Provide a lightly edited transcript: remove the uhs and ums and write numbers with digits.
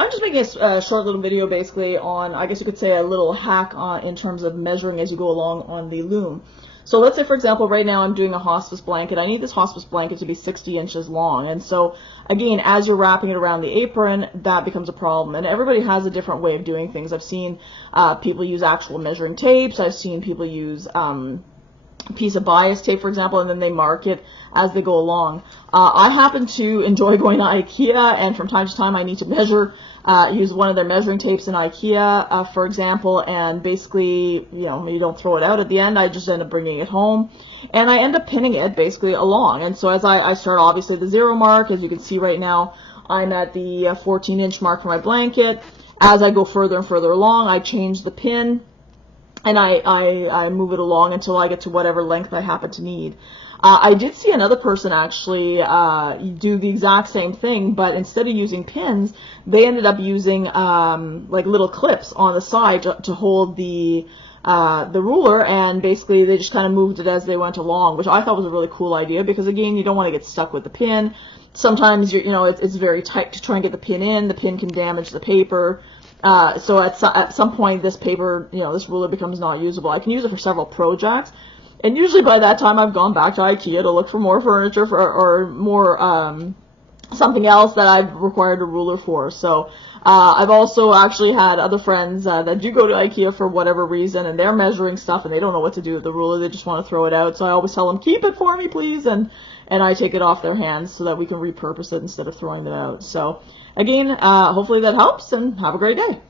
I'm just making a short little video basically on, I guess you could say, a little hack in terms of measuring as you go along on the loom. So let's say, for example, right now I'm doing a hospice blanket. I need this hospice blanket to be 60 inches long. And so, again, as you're wrapping it around the apron, that becomes a problem. And everybody has a different way of doing things. I've seen people use actual measuring tapes. I've seen people use piece of bias tape, for example, and then they mark it as they go along. I happen to enjoy going to IKEA, and from time to time I need to measure, use one of their measuring tapes in IKEA, for example, and basically, you don't throw it out at the end. I just end up bringing it home, and I end up pinning it basically along. And so as I start obviously at the 0 mark, as you can see right now, I'm at the 14-inch mark for my blanket. As I go further and further along, I change the pin, and I move it along until I get to whatever length I happen to need. I did see another person actually do the exact same thing, but instead of using pins, they ended up using like little clips on the side to hold the ruler, and basically they just kind of moved it as they went along, which I thought was a really cool idea, because again, you don't want to get stuck with the pin. Sometimes it's very tight to try and get the pin in. The pin can damage the paper. So at some point, this paper, this ruler becomes not usable. I can use it for several projects, and usually by that time, I've gone back to IKEA to look for more furniture or more something else that I've required a ruler for. So I've also actually had other friends that do go to IKEA for whatever reason, and they're measuring stuff, and they don't know what to do with the ruler. They just want to throw it out. So I always tell them, keep it for me, please, and I take it off their hands so that we can repurpose it instead of throwing it out. So again, hopefully that helps, and have a great day.